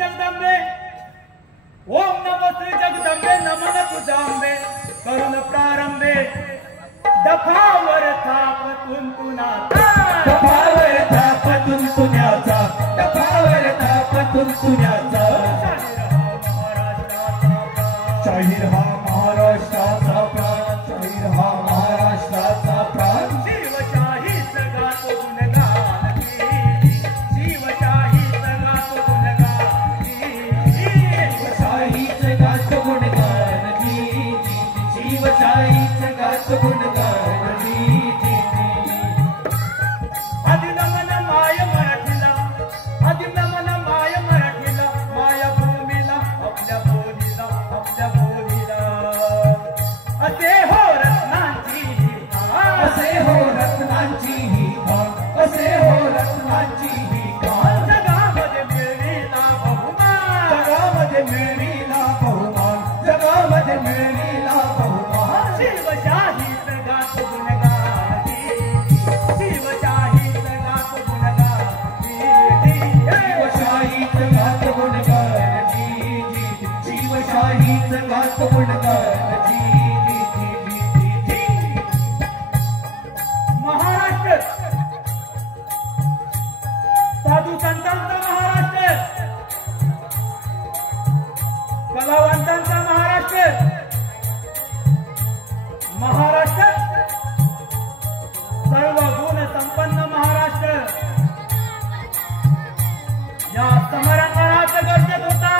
जगदंबे ओम नमो श्री जगदंबे नमन तुझांबे करुण प्रारंभे दफावर थाप तुंतुनाचा दफावर थाप तुंतुन्याचा दफावर थाप तुंतुन्याचा शाहीर हा महाराष्ट्राचा प्राण शाहीर हा महाराष्ट्राचा प्राण शिवशाही सगातो गुणगान शिवशाही सगातो गुणगान शिवशाही सगातो गुणगान शिवशाही सगातो गुणगान आदिनमन माय मराठीला आदिनमन माय मराठीला माया भूमीला आपल्या बोलीला असे हो रत्नांची असे हो रत्नांची ही खाण असे हो रत्नांची ही खाण जगामध्ये मिळविला बहुमान जगामध्ये मिळविला बहुमान जगामध्ये मिळविला बहुमान शिवशाही सगात गुणगान शिवशाही सगात गुणगान शिवशाही सगात गुणगान शिवशाही सगात गुणगान महाराष्ट्र साधू संतांचा महाराष्ट्र कलावंतांचा महाराष्ट्र महाराष्ट्र सर्व गुण संपन्न महाराष्ट्र या समरांगणात गरजेत होता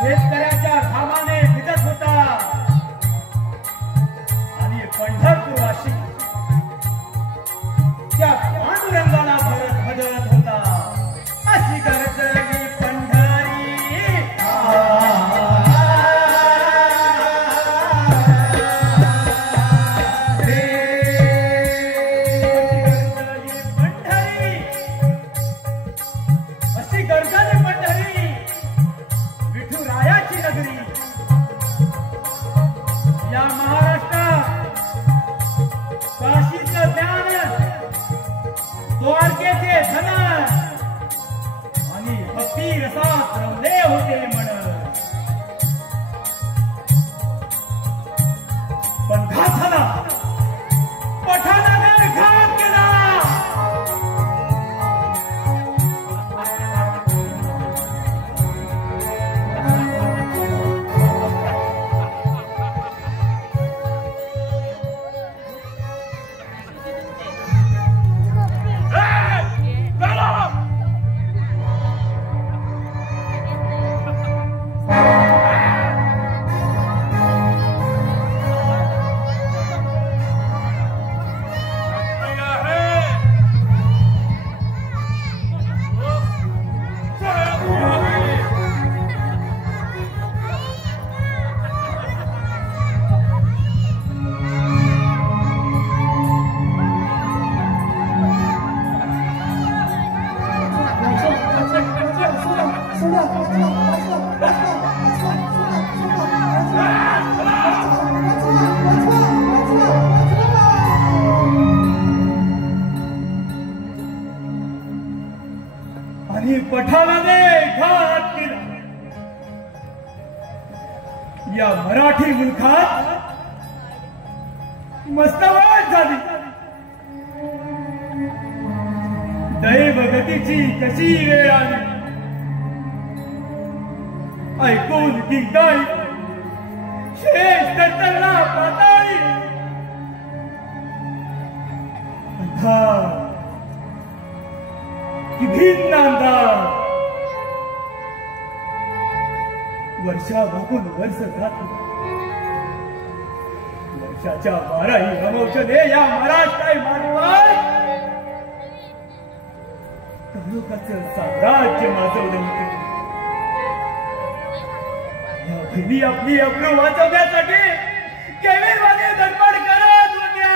शेतकऱ्याच्या घामाने भिजत होता आणि पंढरपूरवासी त्या पांडुरंगाला भजवत होता अशी गरजली पंढरी अशी गरजली पंढरी विठुरायाची नगरी या महाराष्ट्रात काशीचं ज्ञान द्वारकेचे धन आणि भक्ती रसात रमले होते म्हण पण घात झाला पठाणाने घात केला आणि पठाणाने घात केला या मराठी मुलखात मस्तवाट झाली दैवगतीची कशी वेळ आली ऐकून किंकाळी शेष तरतरला पाताळी अंधार की भिन्न अंधार वर्षामागून वर्ष जात वर्षाच्या 12ही अमोषणे या महाराष्ट्राई मानवात काळोखाचं साम्राज्य माजवलं होतं भगिनी आपली अब्रू वाचवण्यासाठी केविलवाने धडपड करत होत्या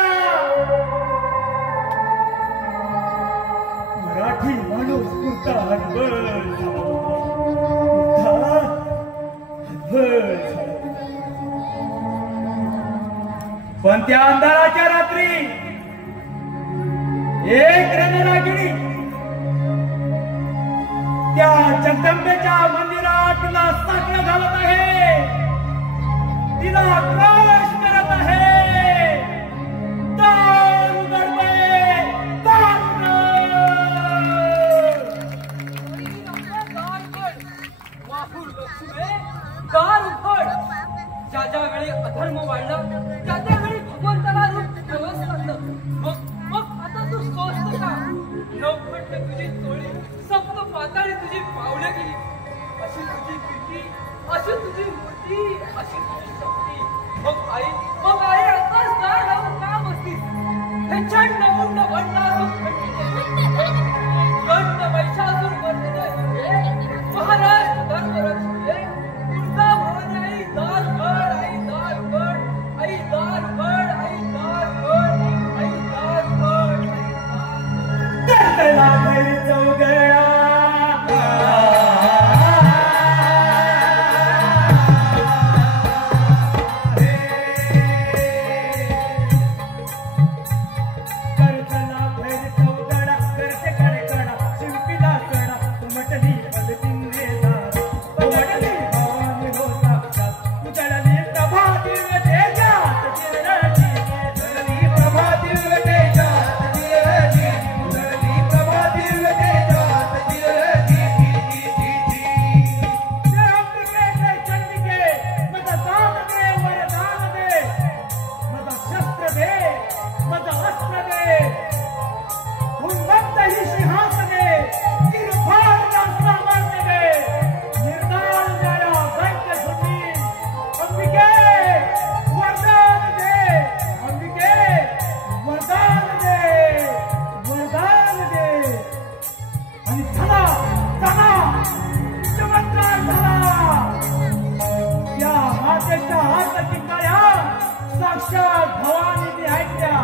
मराठी माणूस पुरता हतबल पण त्या अंधाराच्या रात्री एक रणरागिणी त्या जगदंबेच्या मंदिरात साखर घालत आहे, तिला प्रवेश करत आहे. दार उघड बाई, दार उघड. ज्या ज्या वेळी अधर्म वाढला त्या त्या वेळी भगवंताला रूप व्यवस्थ मग आता तू सोचत का? नवखंड तुझी तोळी, सप्त पाताळी तुझी पावले गेली. अशी तुझी कीर्ती, अशी तुझी मूर्ती, अशी तुझी शक्ती. मग आई आताच दार लावून का बसलीस? हे चंड मुंड भंडासूर गंड वैशासूर वर्तने महाराष्ट्र धर्मरक्षिले तुझा भवन आई दार उघड, आई दार उघड, आई दार उघड, आई दार उघड, आई दार उघड, आई दार उघड. चौगळा साक्षात भवानी ऐकल्या.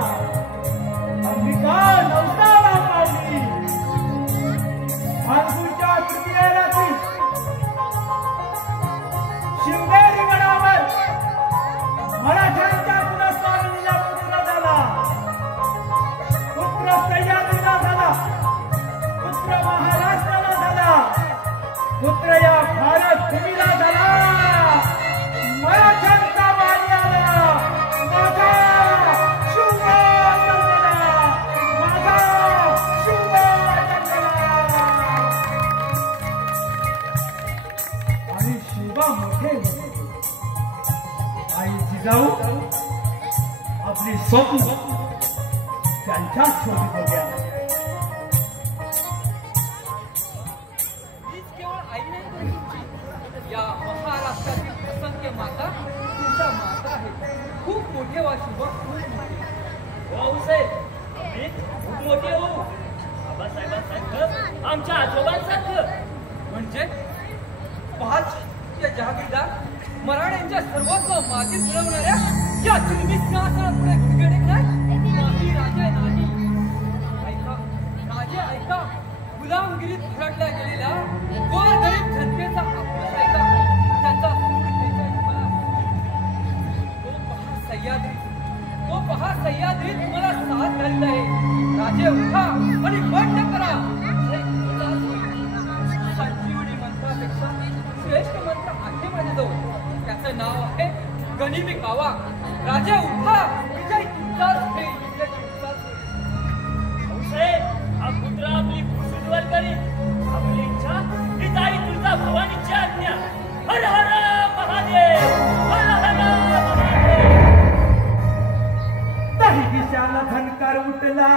अंबिका नवसाला पावली. फाल्गुनच्या तृतीय रात्री शिवनेरी गडावर मराठ्यांच्या कुलस्वामिनीला पुत्र झाला. पुत्र सह्याद्रीला झाला, पुत्र महाराष्ट्राला झाला, पुत्र या भारत भूमीला झाला. मराठ्यांचा वारी आला. माझा शिवा जन्मला, माझा शिवा जन्मला. आणि शिवा मोठे होते. आई जिजाऊ आपली स्वप्न त्यांच्याच शोधित होत्या. या महाराष्ट्रातील असंख्य माता तुमच्या माता आहेत. खूप मोठे वा शुभ, खूप मोठे. खूप मोठे हो. आबासाहेबांसारखं, आमच्या आजोबांसारखं. म्हणजे पाच जहागीरदार मराठ्यांच्या सर्वस्व माती फिरवणाऱ्या या जुलमी सिंहासनात पुढे घुडघडे नाही राजे नाही. ऐका राजे, ऐका. गुलामगिरीत फरटल्या गेलेल्या गोरगरीब जनतेचा आक्रोश ऐका. त्यांचा सूड घ्यायचा तुम्हाला. तो पहा सह्याद्री तुम्हाला साथ घालत आहे. राजे उठा आणि बंड करा. संजीवनी मंत्रापेक्षा श्रेष्ठ मंत्र आहे माझ्याजवळ. त्याचं नाव आहे गनिमी कावा. राजे उठा, विजय तुमचाच होईल, विजय तुमचाच होईल. हा पुत्र आपली उज्ज्वल करील. आपली इच्छा ही जाई तुझा भवानीची आज्ञा. हर हर महादेव, हर हर महादेव. तरी दिशाला धनकार उठला.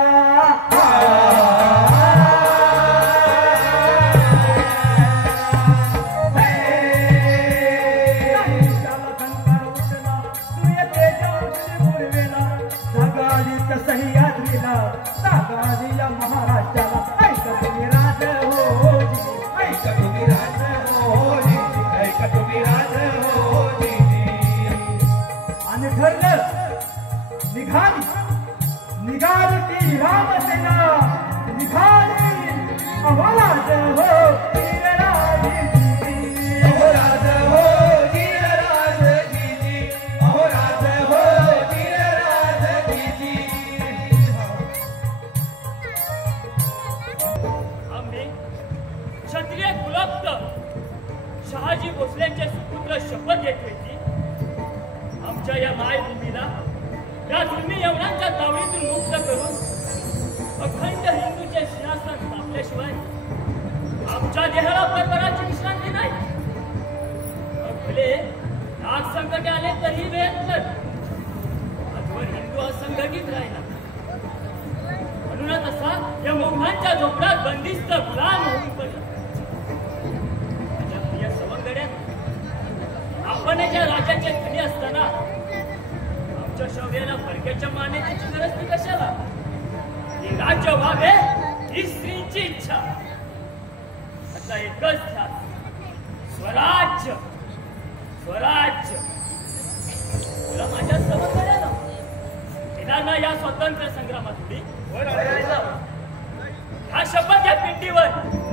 सह्याद्रीला सागारीला महाराष्ट्राला. ऐका तुम्ही राज होजी, ऐका तुम्ही राज होजी, ऐका तुम्ही राज होजी. आणि ठरलं, निघाली ती रामसेना. निघाली अवराज हो वीरराजे. अवराज हो वीरराजे. अवराज हो वीरराजे. आम्ही क्षत्रिय कुलप्त शहाजी भोसलेंचे सुपुत्र शपथ घेत होती, आमच्या या मायभूमीला या जुलमी यवनांच्या तावडीतून मुक्त करून अखंड हिंदूचे सिंहासन स्थापल्याशिवाय आमच्या देहाला परपराची विश्रांती नाही. भले नाग संकटे आले तरी वेळ आजवर हिंदू असंघटित राहिला. म्हणूनच असा या मोघलांच्या झोपड्यात बंदिस्त गुलाम होऊन पडला. माझ्या प्रिय सवंगड्यात आपणच्या राजाचे खणी असताना आमच्या शौर्याला परक्याच्या मान्यतेची गरज ती कशाला? हे राज्य व्हावे ही स्त्रीची इच्छा. आता एकच ध्यास, स्वराज्य स्वराज्य. तुला माझ्या सवंगड्याला येणार या स्वातंत्र्य संग्रामातली हा शपथ या पिंडीवर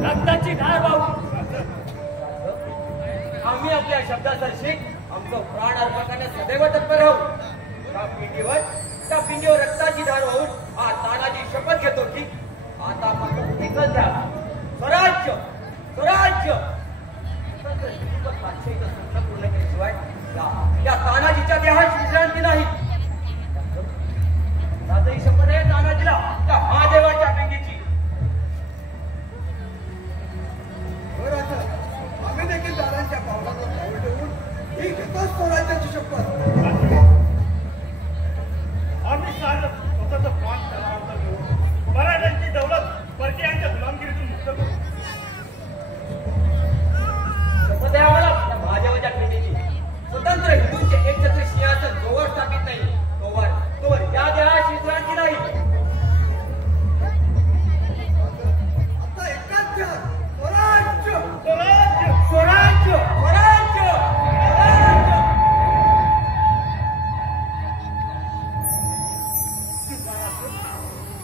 रक्ताची धार वाहू. आम्ही आपल्या शब्दासरशी आमचं प्राण अर्पण करण्यास सदैव तत्पर राहू. त्या पिंडीवर रक्ताची धार वाहून हा तानाजी शपथ घेतो की आता फक्त एकच द्या, स्वराज्य स्वराज्य. पूर्ण केल्याशिवाय या तानाजीच्या देहात विश्रांती नाही. आजही शपथ आहे तानाजीला त्या महादेवाच्या पिंडीची. आम्ही देखील दादांच्या पावलावर पाऊल ठेवून ही घेतो स्वराज्याची शपथ. आम्ही सारं स्वतःचं प्राण तलावावर घेऊन मराठ्यांची दौलत परकीयांच्या गुलामगिरीतून मुक्त करू. शपथ आहे आम्हाला त्या महादेवाच्या पिंडीची. स्वतंत्र हिंदूंचे एकछत्री सिंहासन जोवर स्थापित नाही तोवर या देहात विश्रांती नाही. आता एकाच द्या, स्वराज्य स्वराज्य स्वराज्य स्वराज्य स्वराज्य.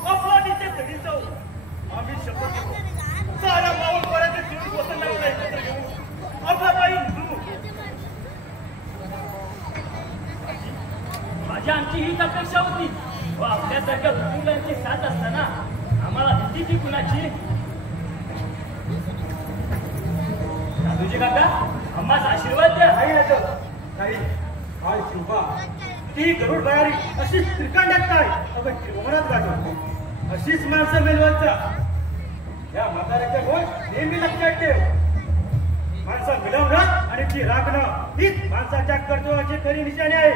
आपला तिथे घरी जाऊ. आम्ही शपथ घेतो साऱ्या मावळ पर्यंत जीवन वसंताला एकत्र घेऊ. आपला काही हिंदू माझी आमची हीच अपेक्षा होती. व आपल्यासारख्या कुटुंबांची साथ असताना आम्हाला भीती कुणाची? दादूजी काका आम्हास आशीर्वाद द्या. नाही काय शिवबा ती गरुड भरारी अशीच त्रिकांड्यात काय अगं त्रिभुवनात गाठवतो. अशीच माणसं मिळवायचा. या म्हाताऱ्याच्या गोष्ट नेहमी लक्षात ठेव. माणसं मिळवणं आणि ती राखणं हीच माणसाच्या कर्तव्याची खरी निशाणी आहे.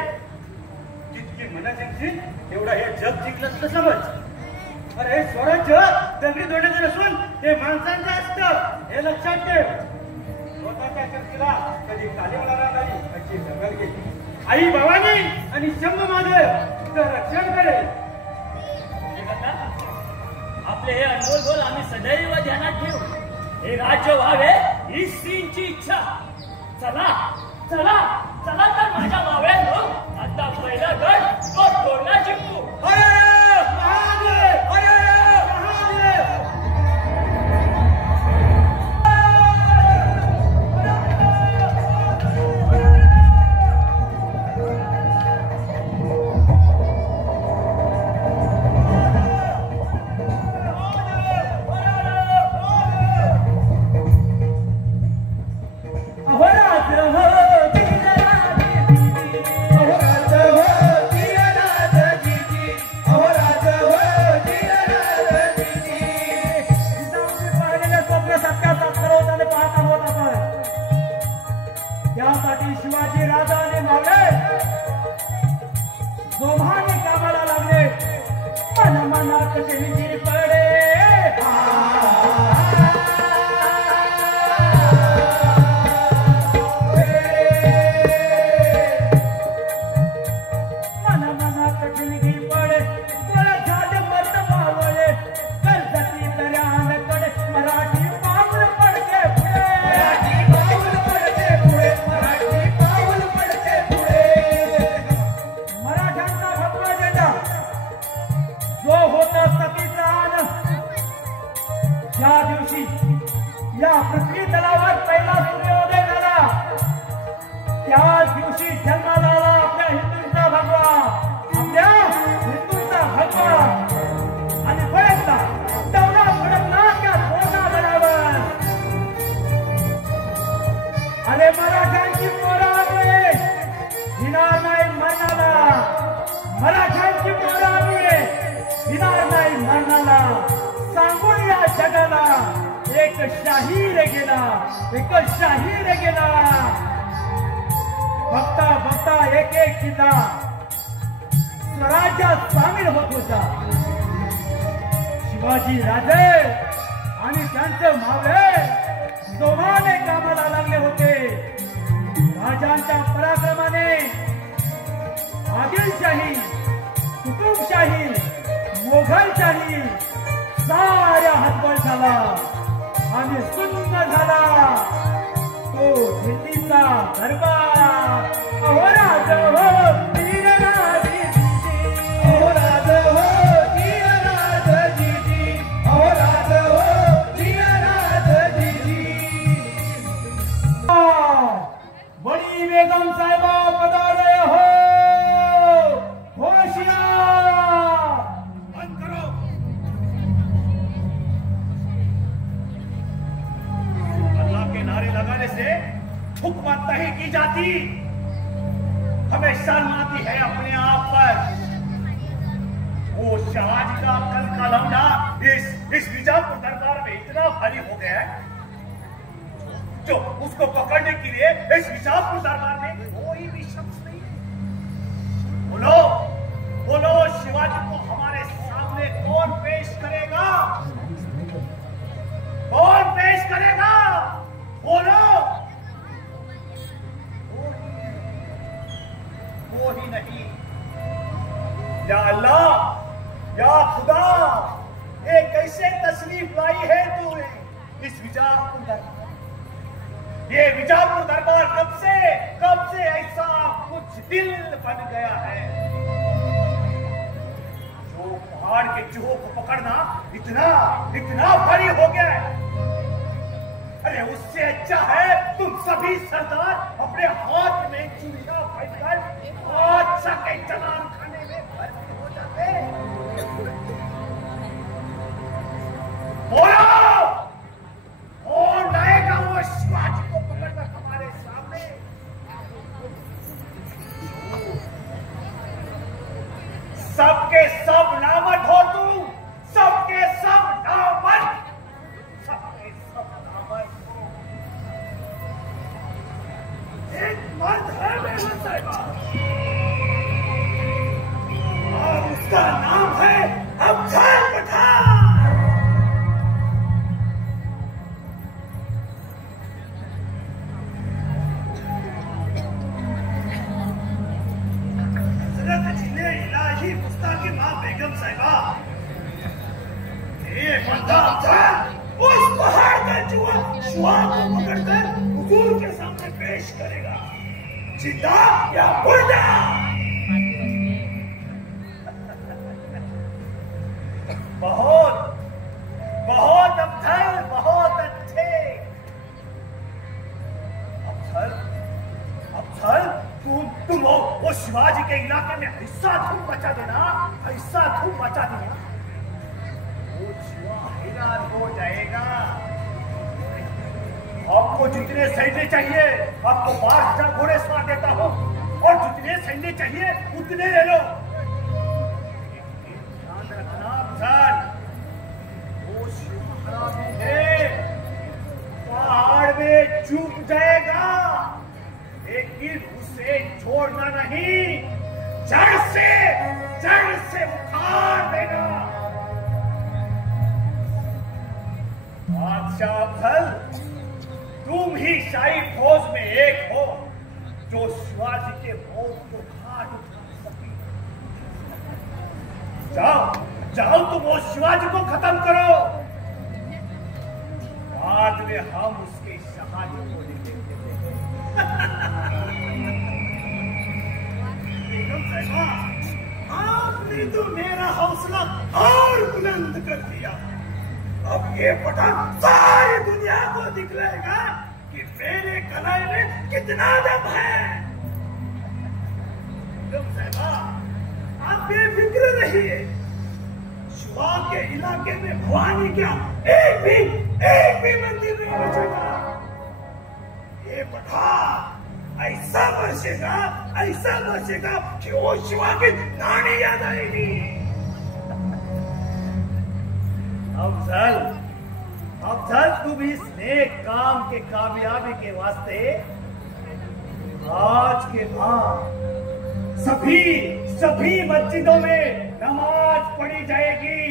जितकी मना जिंकशील तेवढा हे जग जिंकलं समज. अरे हे स्वराज्य दगडी दोड्याचं नसून ते माणसांचं असतं हे लक्षात ठेव. स्वतःच्या शक्तीला कधी कालीमाला राहिली अशी दगड घेतली. आई भवानी आणि शंभ महादेव रक्षण करेल. आपले हे अनमोल बोल आम्ही सदैव ध्यानात ठेवू. हे राज्य व्हावे ही स्त्रीची इच्छा. चला चला चला तर माझ्या मावळ्यांनो आता पहिला गट तो तोडला जिंकू. त्यासाठी शिवाजी राजा आणि मावळे दोघांनी कामाला लागले. मन मनात दिलगिरी पडे. मन मनात दिलगिरी पडे. गोळ्या झाड मत मावळे कर्जती दर्यानकडे मराठी पाऊल पडते पुढे. मराठ्यांचा भगवा झेंडा जो होता सतीदान ज्या दिवशी या पृथ्वी तलावर पहिला सूर्योदय झाला त्याच दिवशी जन्माला आला आपल्या हिंदूंचा भगवा. आपल्या हिंदूंचा भगवा आणि फडकला तेवढा फडकला त्या थोरल्या गडावर. शाहीर गेला, एक शाहीर गेला. बघता बघता एक एक किल्ला स्वराज्यात सामील होत होता. शिवाजी राजे आणि त्यांचे मावळे जोमाने कामाला लागले होते. राजांच्या पराक्रमाने आदिलशाही, कुतुबशाही, मोघलशाही साऱ्या हातबल झाला आणि सुन्न झाला तो दिल्लीचा दरबार. अहो राज हो वीरराजे जी, अहो राज हो वीरराजे जी, अहो राज हो वीरराजे जी. बड़ी बेगम साहिबा पधार रहे हो. होशियार बंद करो. अल्लाह के नारे लगाने से हुकूमत नहीं की जाती, हमें शर्म आती है अपने आप पर. वो शहजादी का कल का लौंडा इस बीजापुर दरबार में इतना भारी हो गया है जो उसको पकड़ने के लिए इस बीजापुर दरबार में कोई भी शख्स नहीं है. बोलो बोलो, शिवाजी को हमारे सामने कौन पेश करेगा? कौन पेश करेगा? बोलो. वो ही नहीं. या अल्लाह, या खुदा, ये कैसे तशरीफ लाई है तू इस विजापुर दरबार? ये विजापुर दरबार कब से ऐसा कुछ दिल बन गया है जो पहाड़ के चूहों को पकड़ना इतना भारी हो गया है. अरे उससे अच्छा है तुम सभी सरदार अपने हाथ में चूड़ियां पकड़कर बादशाह के जनान खाने में भर्ती हो जाते. बोलो, कौन लाएगा वो शिवाजी को पकड़कर हमारे सामने? सबके सब नामत हो तुम, सबके सब नामत, सबके सब नामत. एक मर्द है बेगम साहिबा और उसका नाम है अफजल पठान. इलाही मुस्ताकी मां बेगम साहिबा, ये बंदा अफजल उस पहाड़ का शुआ को पकड़कर हुजूर के सामने पेश करेगा, जिंदा या मुर्दा. बहुत बहुत अफजल, बहुत अच्छे. अफजल तुम वो शिवाजी के इलाके में ऐसा धूम मचा देना, ऐसा धूम मचा देना, वो शिवा हैरान हो जाएगा. आपको जितने सैन्य चाहिए, आपको 12,000 घोड़े सवार देता हूं और जितने सैन्य चाहिए उतने ले लो. ध्यान रखना अफजल, वो शिवा है पहाड़ में चूक जाएगा, लेकिन उसे छोड़ना नहीं, जड़ से उखाड़ देना. बादशाह अफजल, तुम ही शाही फौज में एक हो जो शिवाजी के मौत को घाट उठा सके. जाओ तुम वो शिवाजी को खत्म करो, बाद में हम उसके शहादत को देखेंगे. बेगम साहिबा, आपने तो मेरा हौसला और बुलंद कर दिया. अब ये पठान सारी दुनिया को दिखलाएगा कि मेरे कलाई में कितना दम है. बेगम साहिबा, आप बेफिक्र रहिए. शुआ के इलाके में भवानी क्या एक भी मंदिर नहीं बचेगा. ये पठान ऐसा बरसेगा कि वो शिवा की नानी याद आएगी. अफजल, अफजल, तुम इस नेक काम के कामयाबी के वास्ते आज के बाद सभी मस्जिदों में नमाज पढ़ी जाएगी।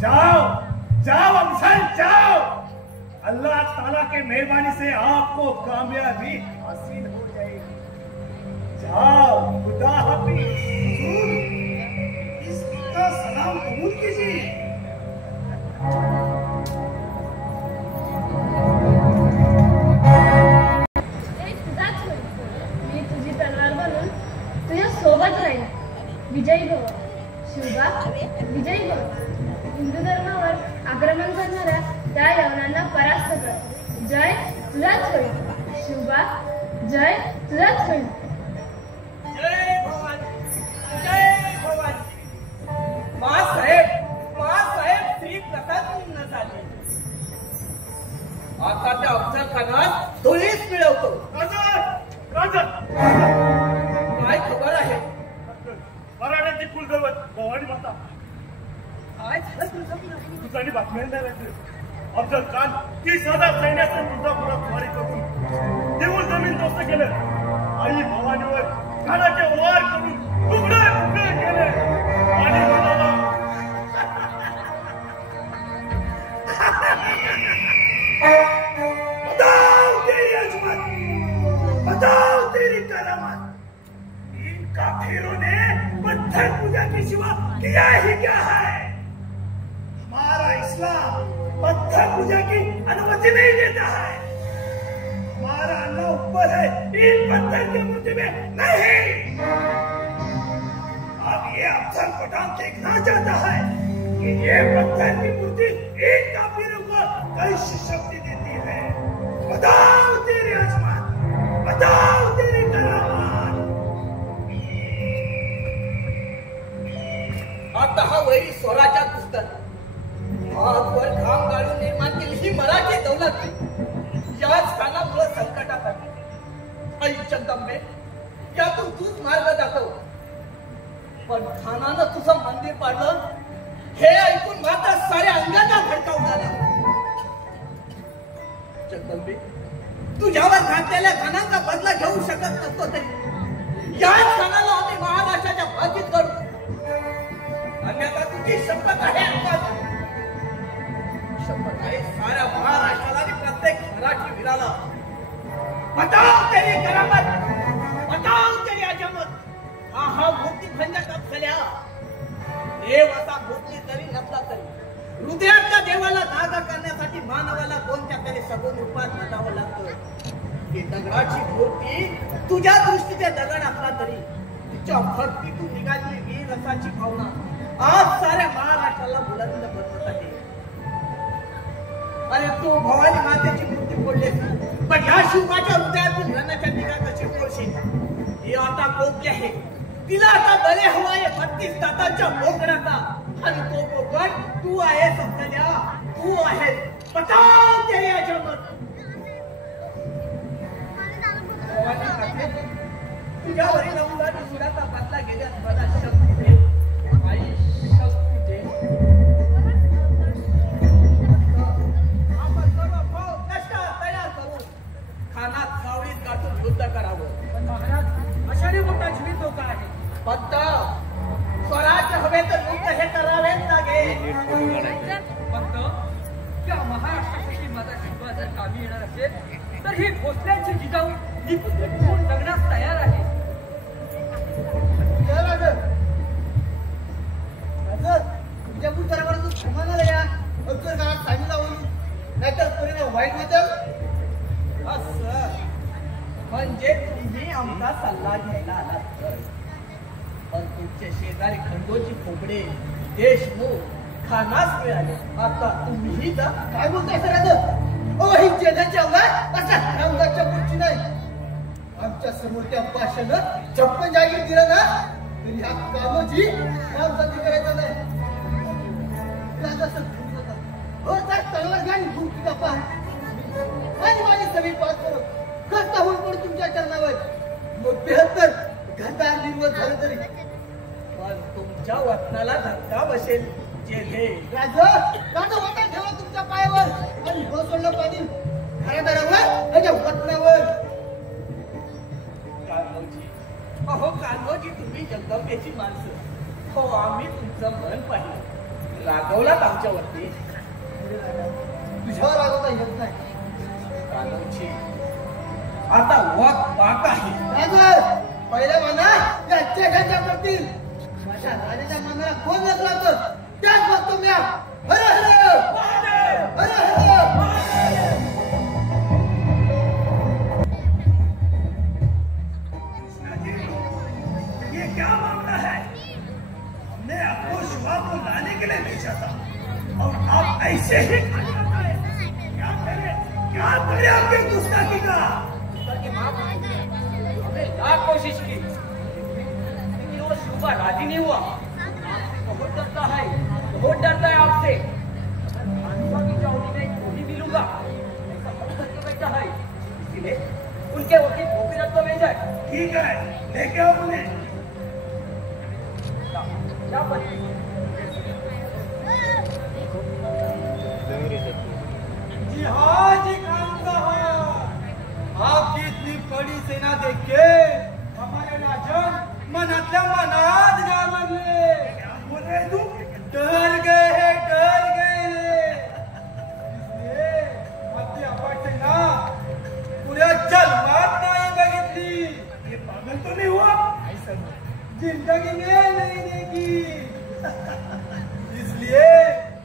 जाओ जाओ अफजल, जाओ। अल्लाह ताला के मेहरबानी से आपको कामयाबी हासिल हो जाएगी। जाओ, खुदा हाफिज। इसका सलाम कबूल कीजिए। मी तुझी तलवार बनून तुझ्या सोबत राहील। विजयी भव शिवबा, विजयी भव। हिंदू धर्मावर आक्रमण करणाऱ्या त्या यवनांना परास्त कर। जय तुझाच होईल शिवबा, जय तुझाच होईल। जय भवानी, जय भवानी। मासाहेब श्री प्रसाद झाले। आता त्या अफजल खानात धुळीस मिळवतो। काय खबर आहे? मराठ्यांची कुलदैवत भवानी माता काय झालं तुझ्यानी बातम्या नाही। अफजल खान 30,000 सैन्यासह तुळजापुरात स्वारी करून देऊळ जमीन दोस्त केलं। आई भवानीवर खानाचे वार करून तुकडे तुकडे केले आणि म्हणाला, बताओ तेरी अजमत, बताओ तेरी करामत। इन काफिरों ने पत्थर पूजा के सिवा किया ही क्या है? हमारा इस्लाम पत्थर पूजा की अनुमति नहीं देता है। हमारा अल्लाह ऊपर है, इन पत्थर की मूर्ति में नहीं। अब ये अफजल पठान देखना चाहता है कि ये पत्थर की मूर्ति इन काफिरों को कैसी शक्ति देती है। बताओ तेरी अजमत, बताओ तेरी करामत। आता हा वैरी स्वराच्या पुस्तक आजवर घाम गाळून निर्माण केली ही मराठी दौलत याच खानामुळे संकटात आली। आई जगदंबे, यातून तूच मार्ग दाखव। पण खानानं तुझं मंदिर पाडलं हे ऐकून मात्र साऱ्या अंगाला भडकावून आला। जगदंबे, तुझ्यावर घातलेल्या खानांचा बदला घेऊ शकत नसतो तरी याच खानाला आम्ही महाराष्ट्राच्या बाजीत करू। अन्यथा तुझी शपथ आहे अंगात, शपथ आहे साऱ्या महाराष्ट्राला आणि प्रत्येक मराठी वीराला। बताओ तेरी करामत, बताओ तेरी अजमत। हा मूर्ती भंजक अफजल्या देव असा मूर्ती जरी नसला तरी हृदयातल्या देवाला जागा करण्यासाठी मानवाला कोणत्या तरी सगुण रूपात बदलावं लागतं। ही दगडाची मूर्ती तुझ्या दृष्टीचे दगड असला तरी तिच्या भक्तीतून निघालेली वीर रसाची भावना आज साऱ्या महाराष्ट्राला बुलंद बनवत आहे। अरे तू भवानी मातेची मूर्ती फोडलीस, पण ह्या शिवबाच्या हृदयातून रणाच्या दिगा कशी फोडशील? ही आता कोपली आहे, तिला आता बरे हवाय 32 तासाच्या कोकणाचा। आणि तो कोकण तू आहेस अफजल्या, तू आहेस। बताओ तेरी अजमत। भवानी माते, तुझ्यावरील अवघड सुराचा बदला घेण्यास मला शक्ती दे आई, शक्ती दे। खानात सावळीत गाठून युद्ध करावं। पण महाराज, अशाने मोठा जीवित धोका आहे। फक्त स्वराज्य हवे तर युद्ध हे करावेच लागेल। फक्त त्या महाराष्ट्रासाठी माझा शिवबा जर कामी येणार असेल तर ही भोसल्यांची जिजाऊ निपुत्र ठेवून लग्नास तयार आहे। विजापूर दरबारातून सन्मानाला या, अवसर काळात सामील होईल, नाहीतर परिणाम वाईट होतील। असं म्हणजे तुम्ही आमचा सल्ला घ्यायला आलात तर? पण तुमचे शेजारी खंडोजी खोबडे, देशमुख खानास मिळाले, आता तुम्हीही जा। काय बोलताय सर? ही जेलाच्या अशा हरामगाच्या गोष्टी नाही। आमच्या समोर त्या पाशानं 56 जागीर दिलं ना तरी ह्या कामची रामजाती करायचा नाही। चांगला घ्या भूक कपा आणि माझी सगळी पास करो कसा होऊन पडू तुमच्या चरणावर। मग 72 घाटार निर्वत झालं तरी पण तुमच्या वतनाला धक्का बसेल। तुझे दे. राजा वाटा ठेवा तुमच्या पायावर आणि हो सोडलं पाणी घरादारावर त्याच्या वतनावर. अहो कान्होजी, तुम्ही जगदंबेची माणसं. हो, आम्ही तुमचं मन पाहिलं, रागवलात आमच्यावरती. तुझ्यावर रागवता येत नाही. कान्होजी, आता वाक पाक आहे. राजा पहिल्या म्हणा याच्या घरच्या करतील. माझ्या राजाच्या मनाला कोण नसला तर त्याच बघतो मी. हर हर हर हर. ये क्या मामला है? हमने आपको शिवा को लाने के लिए भेजा था और आप ऐसे ही क्या करे आपके गुस्ताखी का? हमने लाख कोशिश की लेकिन वो शिवबा राजी नहीं हुआ. बहुत डरता है, बहुत डरता है आपसे. खानसा की चावड़ी में गोली भी लूंगा ऐसा मत करके बैठा है. इसीलिए उनके वकील गोपीनाथ को भेजा है. ठीक है, लेके आओ उन्हें. क्या बनी? जी हाँ जी खानसा हाँ. आपकी इतनी बड़ी सेना देख के हमारे राजन मनातल्या मनात घाबरले. क्या बोल रहे तू? डर गए हैं, डर गए हैं. इसलिए आपली आपण सेना पुऱ्या जन्मात नाही बघितली. ये पागल तो नहीं हुआ? जिंदगी में नहीं देखी. इसलिए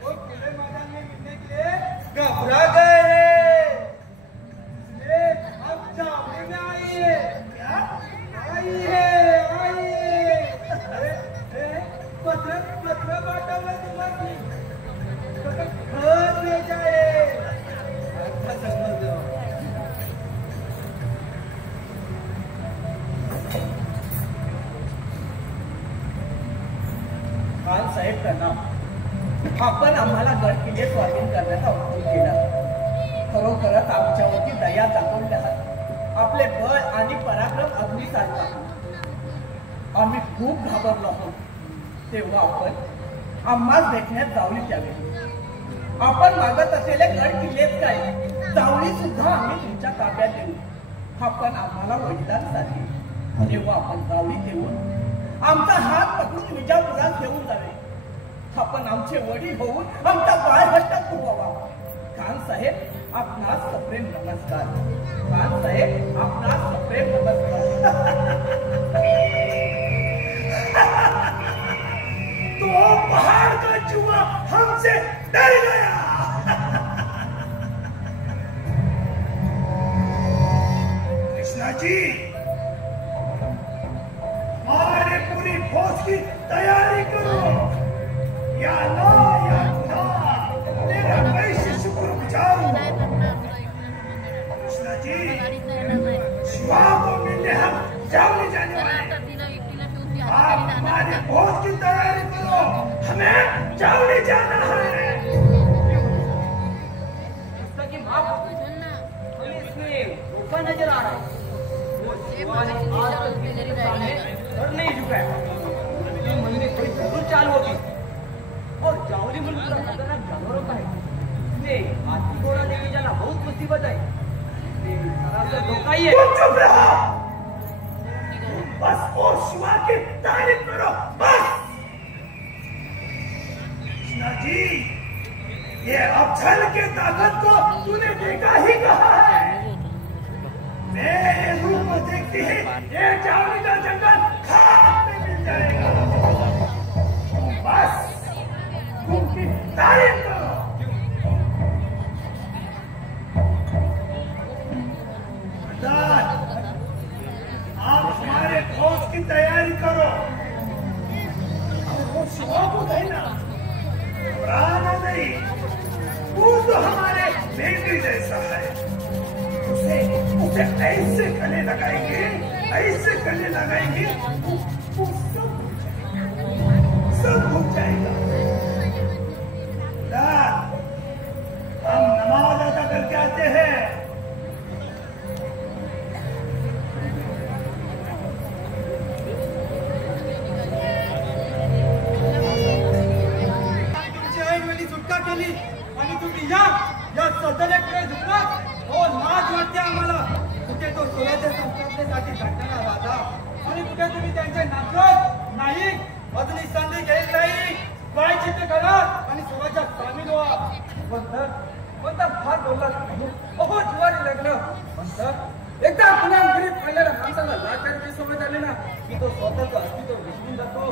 वो खुले मैदान में मिलने के लिए घबरा गए हैं. इसलिए अब चावड़ी में आई है. क्या? आई है, आई है. पत्र पत्र पाठवलं तुम्हाला. घर भेजा है. अच्छा समज दो. खान साहेब प्रणाम. आपण आम्हाला गड किल्ले स्वाधीन करण्याचा हुकूम केला. खरोखरच आमच्यावरती दया दाखवली आहात. आपले बळ आणि पराक्रम अग्नीसारखा. आम्ही खूप घाबरलो आहोत. तेव्हा आपण आम्हाच भेटण्यात जावळीत यावे. आपण मागत असलेले गड किल्लेच काय, जावळी सुद्धा आम्ही तुमच्या ताब्यात देऊ. आपण आम्हाला वडिलांसारखे. तेव्हा आपण जावळीत येऊन आमचा हात पकडून विजापुरात घेऊन जावे. आपण आमचे वडील होऊन आमचा बाळहट्ट पुरवावा. खान साहेब आपणास सप्रेम नमस्कार. खान साहेब आपणास सप्रेम नमस्कार. तो पहाड़ का चूहा हमसे डर गया. कृष्णा जी, हमारे पूरी फौज की तैयारी करो. या अल्लाह, या खुदा, तेरा कैसे शुक्रगुजार हूं. कृष्णा जी, शिवा को मिलने हम जाने जाने वाले. आप हमारे फौज की तैयारी करो. हमें जाने जाना है. पुस्तक की माफ हमें इसमें धोखा नजर आ रहा है. वो शिवा ने आज तक किसी के सामने सर नहीं झुकाया. अगले महीने कोई जरूर चाल होगी. और जावली मुल्क पूरा खतरनाक जानवरों का है. इसमें हाथी घोड़ा लेके जाना बहुत मुसीबत है. सरासर धोखा ही है. तुम चुप रहो. बस वो शिवा की तारीफ करो, बस. कृष्णा जी, ये अफजल के ताकत को तूने देखा ही कहा है. मेरे रूप को देखती है ये चावली का जंगल खाक में मिल जाएगा. बस उनकी तारीफ करो. आप हमारे फौज की तैयारी करो. वो शिवा को देना, घबराना नहीं. वो तो हमारे बेटी जैसा है. उसे ऐसे गले लगाएंगे, ऐसे गले लगाएंगे, वो सब भूल जाएगा. हम नमाज अदा करके आते हैं. केली आणि तुम्ही या सदनेकडे झुकलात. हो, लाज वाटते आम्हाला. कुठे तो सोन्याच्या संस्थापनेसाठी घडणारा राजा आणि कुठे तुम्ही त्यांचे नातलग नाही. अजूनही संधी घेत नाही. काय चित्त करा आणि स्वराज्यात सामील व्हा. म्हणता फार बोलला नाही. अहो जुवारी लग्न म्हणता एकदा गुलामगिरीत पडलेल्या माणसाला लाचारची सवय झाली ना की तो स्वतःचं अस्तित्व विसरून जातो.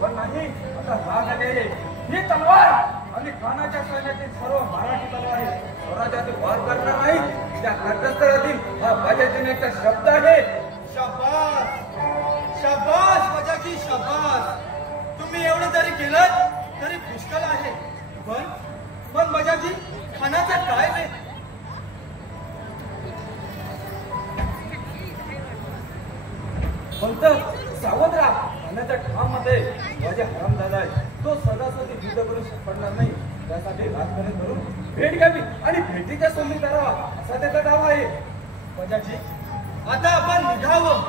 पण नाही, आता राग आले. ही तलवार आणि खानाच्या सैन्यातील सर्व मराठी तलवारी स्वराज्यातील वार करणार नाही. त्या घटस्थळातील हा बाजाजीने एक शब्द आहे. शाबास शाबास बजाजी शाबास. तुम्ही एवढं जरी केलं तरी पुष्कळ आहे. पण बजाजी खानाचं काय रे? फक्त सावध राहा. खाण्याच्या ठाममध्ये माझे हराम झालाय. तो सदासदी युद्ध करू पडणार नाही. त्यासाठी राजकारण करून भेट घ्यावी आणि भेटीच्या संधी करावा असा त्याचा डाव आहे. बजाजी आता आपण निघावं.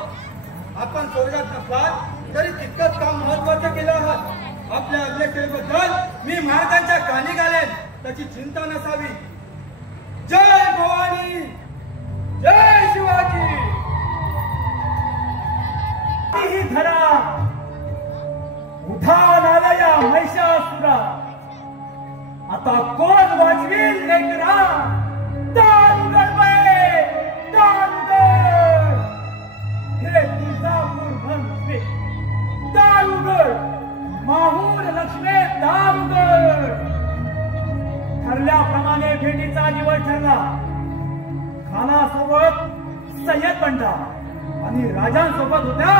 आपण स्वर्गात नसलात तरी तितकंच काम महत्वाचं केलं आहात. आपल्या अग्रेसरेबद्दल मी महाराजांच्या कानी घालेन, त्याची चिंता नसावी. जय भवानी, जय शिवाजी. ही धरा उधाण आला या महिषासुरा. आता कोण वाजवील लेकरा? दारुगड बाई, दारुगड. हे तुळजापूर भंगवे दारुगड, माहूर लक्ष्मे दारुगड. ठरल्याप्रमाणे भेटीचा दिवस ठरला. खानासोबत सय्यद पंडा आणि राजांसोबत होत्या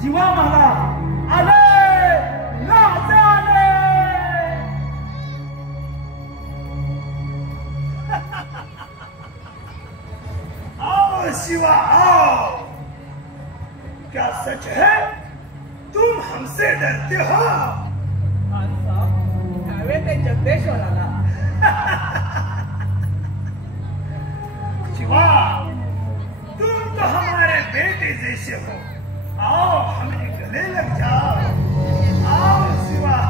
जीवा मला. आले राजा आले. आओ शिवा आओ. क्या सच है तुम हमसे डरते हो? खान साहब त्यावे ते जगदेश्वराला. शिवा तुम तो हमारे बेटे जैसे हो. आओ हमें गले लग जाओ. आओ शिवा.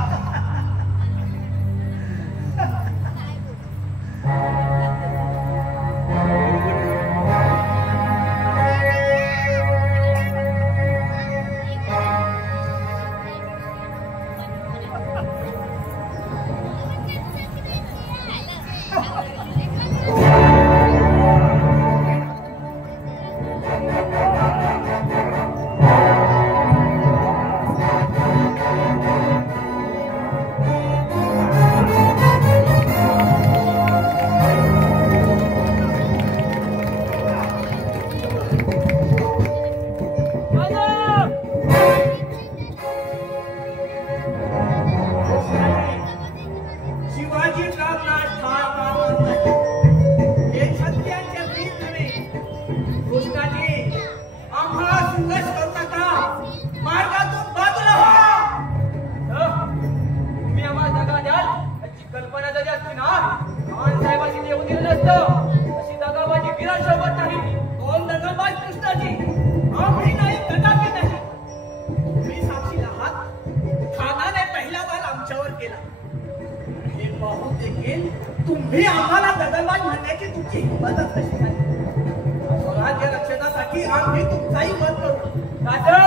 तुम्ही आम्हाला दगलबाज म्हणण्याची तुमची हिंमतच कशी झाली? स्वराज्य रक्षणासाठी आम्ही तुमचाही मत करू. राजा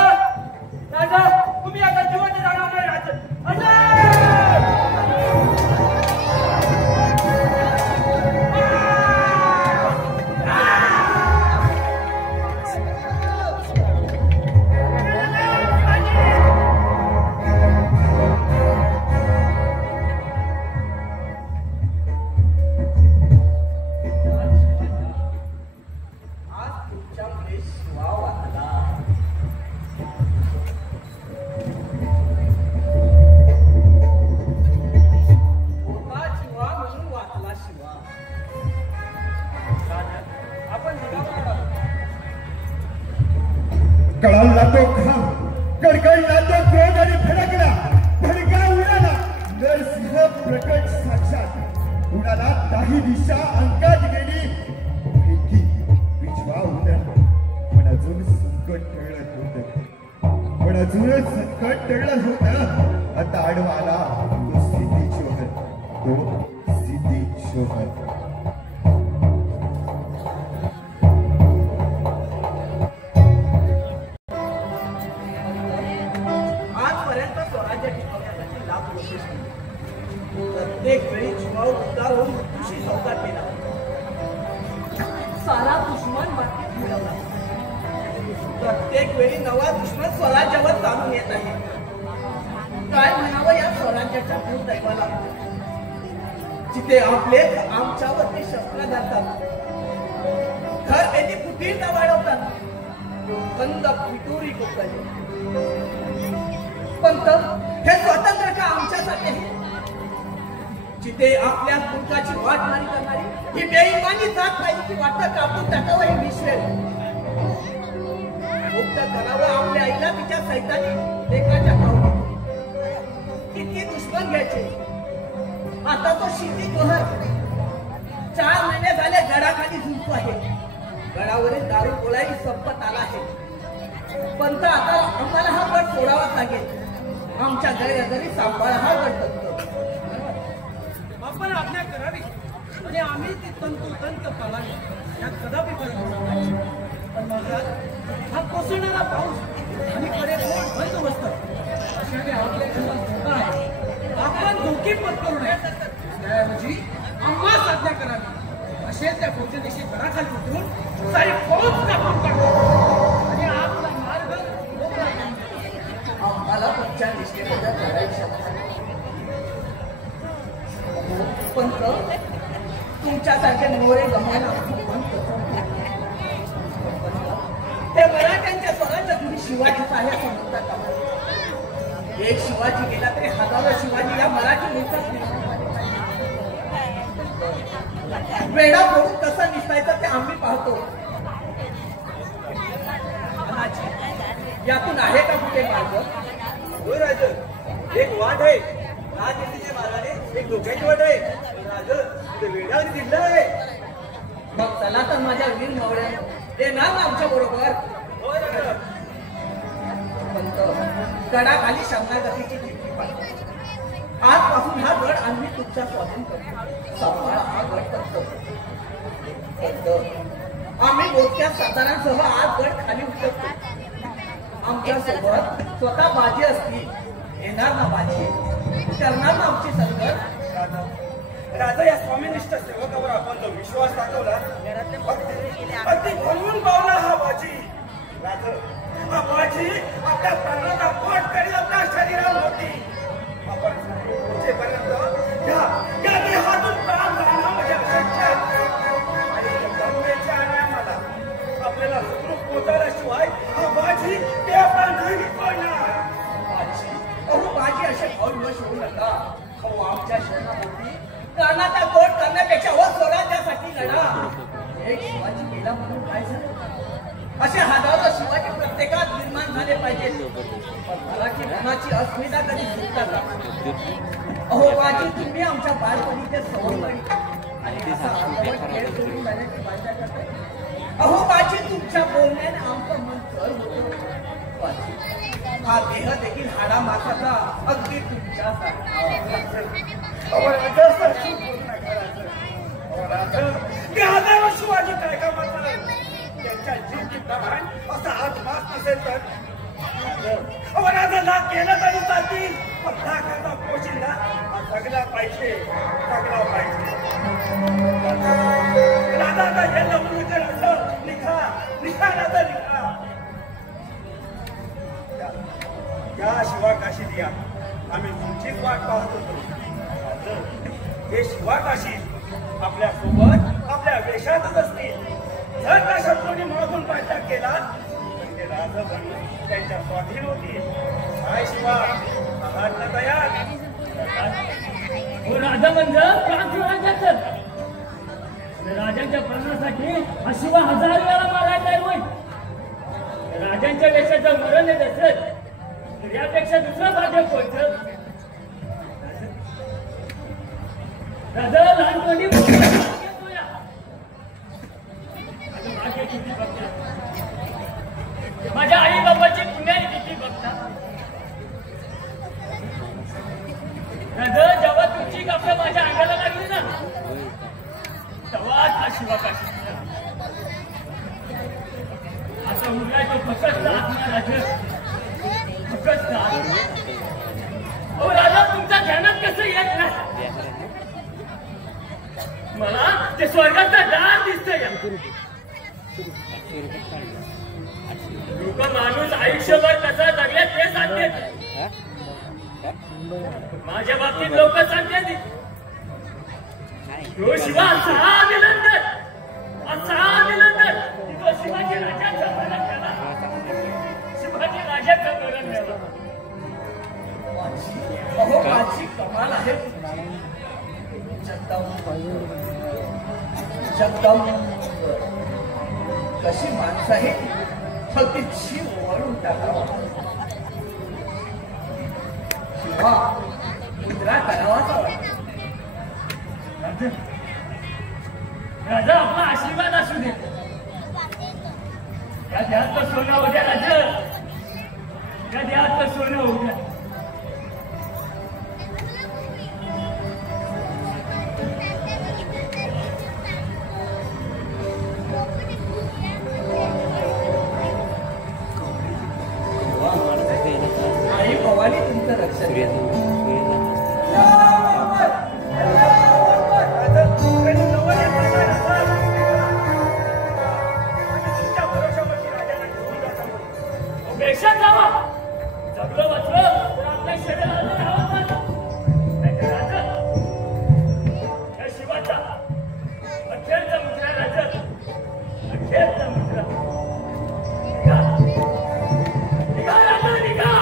राजा तुम्ही आता जिवंत जाणार नाही. कळाला तो घाम, कडकडला तो क्रोध आणि फडकला. भडका उडाला नरसिंह प्रकट साक्षात. उडाला काही दिशा अंकात गेली. भेटी पिछवा उडाला. पण अजून संकट टळत होतं. पण अजूनच संकट टळत होतं. आता आडवाला तो स्थितीची होत. तो सिद्धी शोभत. आजपर्यंत स्वराज्य टिकवण्यासाठी लाख कोशिश केली. प्रत्येक वेळी जीवावर उद्धार होऊन मृत्यूशी सौदा केला. सारा दुश्मन मातीत मिळवला. प्रत्येक वेळी नवा दुश्मन स्वराज्यावर चालून येत आहे. काय म्हणावं या स्वराज्याच्या दुर्दैवाला. जिथे आपले आमच्यावरती शस्त्र धरतात, घर पेटी फुटीरता वाढवतात, कंद पिटुरी कोकले. पंत हे स्वतंत्र का आमच्यासाठी आहे? जिथे आपल्या पुरकाची वाटमारी करणारी ही बेईमानी जात पाहिजे की वाटतं कापून टाकावं हे विश्वेल. मुक्त करावं आपल्या आईला तिच्या सैतानी लेकाच्या पावली. किती दुश्मन घ्यायचे. आता तो शिती जोहर 4 महिने झाले गडाखाली झुलतो आहे. गडावरील दारू गोळाही संपत आला आहे. पंत आता आम्हाला हा गड सोडावाच लागेल. आमच्या गैरहजेरी सांभाळा हा गड तत्व. आपण आज्ञा करावी आणि आम्ही ती तंतोतंत पाळावी. या कदापि फरक. पण महाराज, हा कोसळणारा पाऊस आणि कडे कोण बंदोबस्त अशाने आपल्या जीवन धोका आहे. आपण धोकी पत्करू नये. त्याऐवजी आम्हास आज्ञा करावी. असे त्या पुढच्या दिवशी गडाखाली उतरून सारी फौज कापून टाकतो आणि आपला मार्ग मोकळा करू. आम्हाला पुढच्या दिशेमध्ये करायचं. पंत, तुमच्यासारखे मोरे गमायला हे मराठ्यांच्या स्वराज्य तुम्ही शिवाजीचा आहे असं म्हणतात का? एक शिवाजी गेला तरी हजारो शिवाजी या मराठी मुलकात वेळा पडून कसं निसटायचं ते आम्ही पाहतो. यातून आहे का कुठे मार्ग? होय राज, एक वाट आहे. राजनीतीच्या मार्गाने एक धोक्याची वाट आहे. राज, ते वेळा दिलं आहे. मग चला तर माझ्या वीर मावळ्या ते नाम आमच्या बरोबर. होय राज. गडाखाली शमनागतीची चिठ्ठी पाठवा. आजपासून हा गड आम्ही तुमच्या स्वाधीन करतो. सांभाळा हा गड करतो. आम्ही मोजक्या सातारांसह आज गड खाली उतरतो. आमच्या सोबत स्वतः बाजी असतील. येणार ना बाजी, करणार ना आमची संघर्ष. राजा, या स्वामीनिष्ठ सेवकावर आपण जो विश्वास दाखवला अगदी भरवून पावला हा बाजी. राजा, हा बाजी आपल्या प्राणाचा पाठ करीत आपल्या शरीरावर होती. आपण पोहोचेपर्यंत या देहातून प्राण जाणं म्हणजे अशक्य. आणि गंगेच्या आम्हाला आपल्याला सुखरूप पोहोचवल्याशिवाय हा बाजी ते आपला नाही सोडणार. बाजी असे अवश होऊ नका. आमच्या शरणापोटी प्राणाचा कोट करण्यापेक्षा व स्वराज्यासाठी लढा. एक शिवाजी गेला म्हणून काय झालं? असे हजारो शिवाजी प्रत्येकात निर्माण झाले पाहिजेत. पण मराठी मनाची अस्मिता कधी सुटता का? अहो बाजी, तुम्ही आमच्या बालपणी ते सवंगडी आणि असा अर्धवट खेळ सोडून जाण्याची भाषा करताय. अहो बाजी, तुमच्या बोलण्याने आमचं मन चढ होतं. हा देह देखील हाडा मासाचा अगदी तुमच्यासारखा. हजारो शिवाजी काय का म्हणतात? त्यांच्या जीव प्रमाण असा हात मास नसेल तर राजाला केलं तरी चालतील. पण लाखाचा पोशिंदा जगला पाहिजे, जगला पाहिजे. राजाचा हे नवृत्ती असं निघा निघाला निघा. या शिवाकाशीत या. आम्ही तुमचीच वाट पाहत होतो. हे शिवाकाशी आपल्या सोबत आपल्या वेशातच असतील. जर त्या शत्रूंनी मागून पायथा केला तर ते राज बनून त्यांच्या स्वाधीन होतील. काय शिवा, आहात ना तयार? राजा म्हणजे प्राण स्वराज्याचं. राजांच्या प्राणासाठी हा शिवा 1000 वेळा मारायला तयार होईल. राजांच्या वेशाचं मरण येत असत तर यापेक्षा दुसरं भाग्य कोणतं? राजा लहानपणी माझ्या आई बाबाची पुण्याने किती बघता. राजा, जेव्हा तुमची कपडे माझ्या अंगात ते स्वर्गाचं दार दिसतंय. लोक माणूस आयुष्यभर कसा जगले ते सांगते. माझ्या बाबतीत लोक सांगते तो शिवा असा अभिनंदन तो शिवाजी राजाचा मरण झाला. शिवाजी राजाचा मरण झाला. अहो माझी कमाल आहे. जगदंब कशी माणसं आहे फक्त जीव ओवाळून टाकावा. शिवा मुद्रा करावाचा राजा आपला आशीर्वाद असू दे. या द्यात सोनं उद्या राजा. या द्यात सोनं उद्या. आई भवानी तुमचं रक्षण बेशक जावा. जगलं वाचलं तर आपल्या शरीराला राहावं. या शिवाचा अखेरचा मुद्रा राजा. अखेरचा मुद्रा. निघा राजा निघा.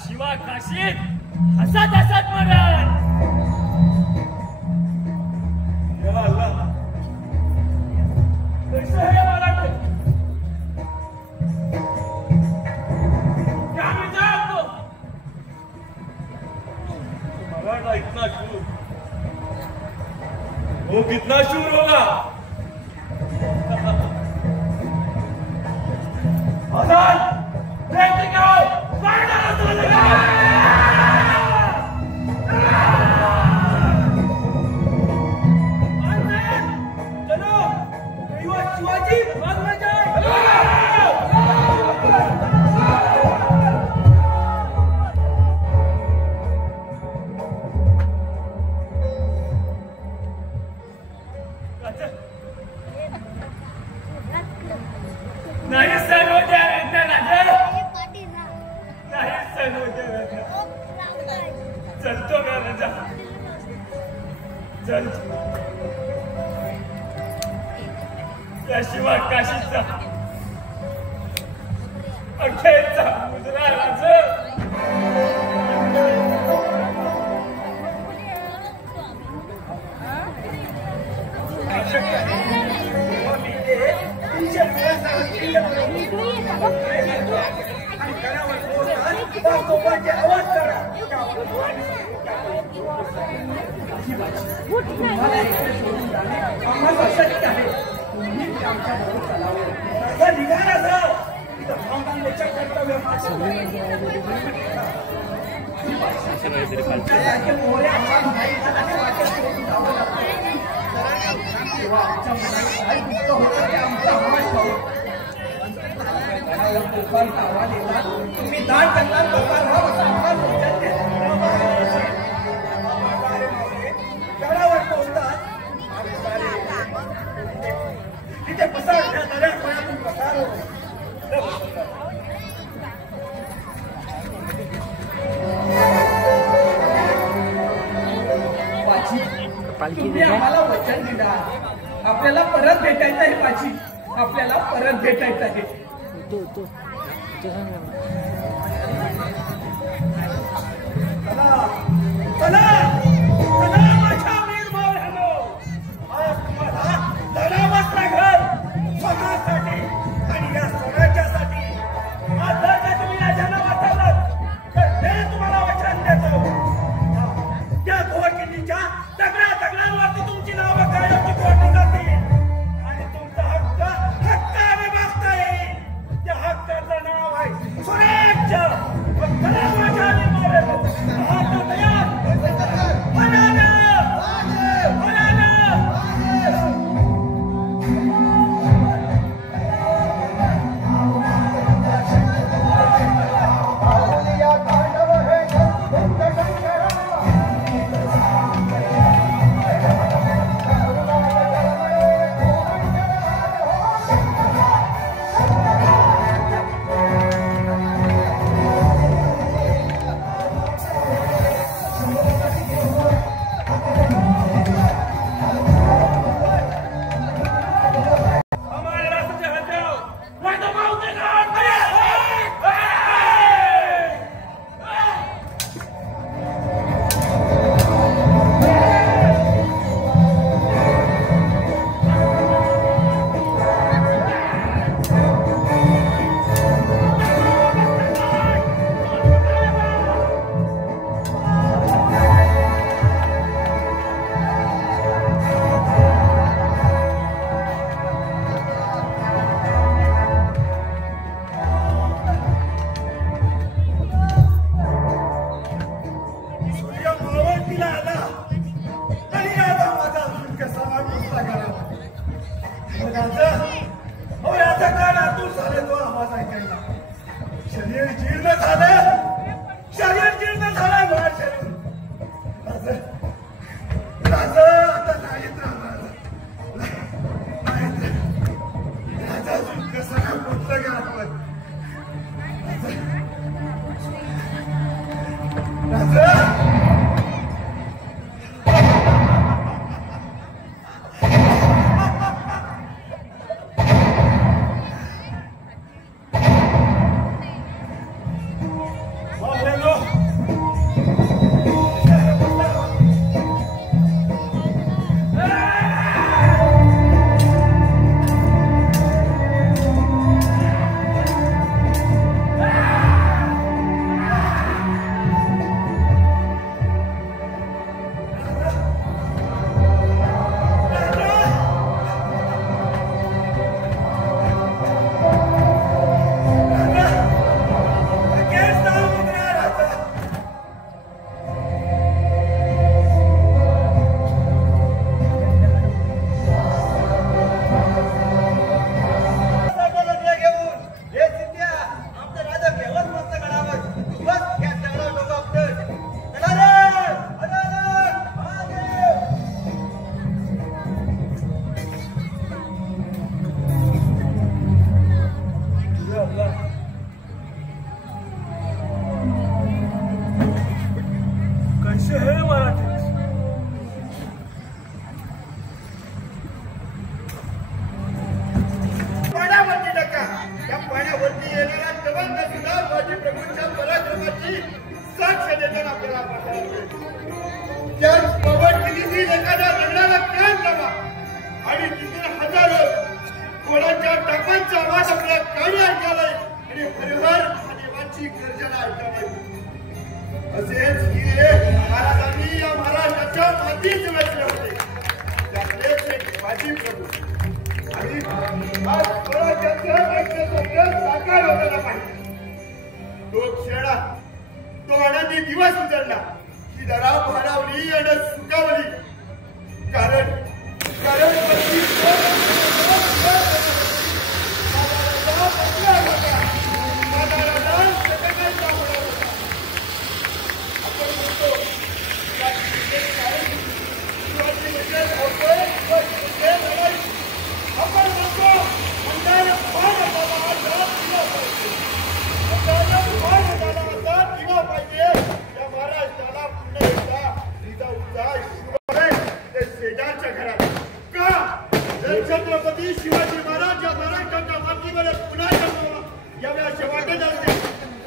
शिवा काशीत हसत हसत मरण. वो कितना शूर होगा। आजाद ब्रेक लगाओ, चलो शिवाजी भाग में जाए। नहीं सर हो जाए नहीं सर हो जाए चलतो का राजा चल त्याशिवाय काशीचा अखेरचा मुजरा राजा तुम्ही दान करणार गडावर पोहोचतात तिथे पसार नऱ्या पाण्यातून पसार तुम्ही आम्हाला वचन दिला आपल्याला परत भेटायचं आहे पाची आपल्याला परत भेटायचं आहे चला माझ्या वीर भावांनो, आज तुम्हाला लढावंच लागेल स्वतःसाठी आणि या स्वराज्यासाठी। आज जर का तुम्ही राजाला वाचवलं तर ते तुम्हाला वचन देतो त्या गोवकिल्लीच्या दगडावरती तुमची नावं कायमची कोरली जातील आणि तुमचा हक्क हक्काने मागता येईल। त्या हक्काचं नाव आहे स्वराज्य। चला माझ्या वीर भावांनो, तयार प्रबंध सुद्धा माजी प्रभूंच्या पराक्रमाची साक्ष देताना आपल्याला पाहता त्याच पवनगिरीतील एखाद्या लग्नाला काय लावा आणि तिथे हजारो कोणाच्या टाकांचा आवाज आपल्या कानी ऐकावाय आणि हरिहर महादेवाची गर्जना ऐकावाय. असेच हिरे महाराजांनी या महाराष्ट्राच्या मातीत वेचले होते. त्यातलेच एक माजी प्रभू आणि आज स्वराज्याचं एक स्वप्न साकार होताना पाहिजे. तो क्षणा तो आनंदी दिवस उजळला ही दरा भारावली आणि सुखावली. कारण छत्रपती शिवाजी महाराज या महाराष्ट्राच्या मातीवर पुन्हा जन्मावा यावेळी असे वाटत असते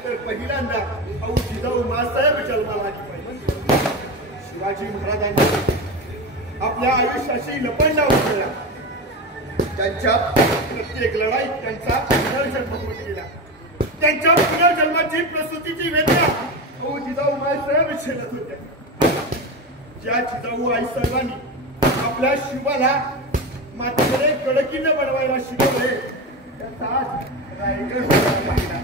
तर पहिल्यांदा भाऊ जिजाऊ मासाहेब जन्माला आली पाहिजे. शिवाजी महाराजांनी आपल्या आयुष्याशी लपंडा उचलला. त्यांच्या प्रत्येक लढाईत त्यांचा पुनर्जन्म होत गेला. त्यांच्या पुनर्जन्माची प्रसूतीची वेदना भाऊ जिजाऊ मासाहेब झेलत होत्या. ज्या जिजाऊ आई साहेबांनी आपल्या शिवाला मातीमध्ये कडकीनं बनवायला शिकवले त्याचा रायगड पाहिला.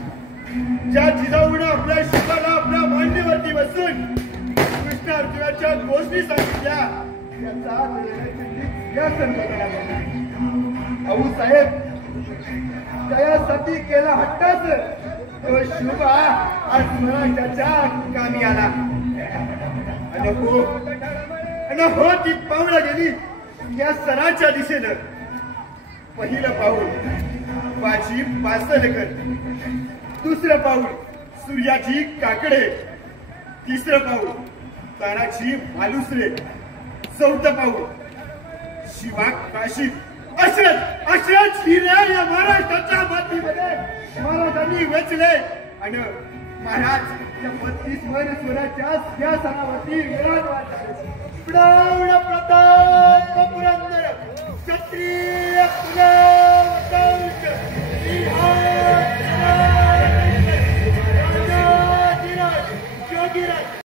ज्या जिजाऊने आपल्या शिवाला आपल्या मांडीवरती बसून कृष्ण अर्जुनाच्या गोष्टी सांगितल्या त्याचा आऊसाहेब त्यासाठी केला हट्टाच तो शिवा आज स्वराज्याच्या कामी आला. आणि हो ती पावला गेली या सणाच्या दिशेनं. पहिलं पाऊल बाजी पासलकर, दुसरं पाऊल सूर्याची काकडे, तिसरं पाऊल तानाची मालुसरे, चौथं पाऊल शिवा काशी. अशाच हिऱ्या या महाराष्ट्राच्या मातीमध्ये महाराजांनी वेचले आणि महाराज त्या 32 मन स्वराच्या त्या सणावरती विराट वाटले.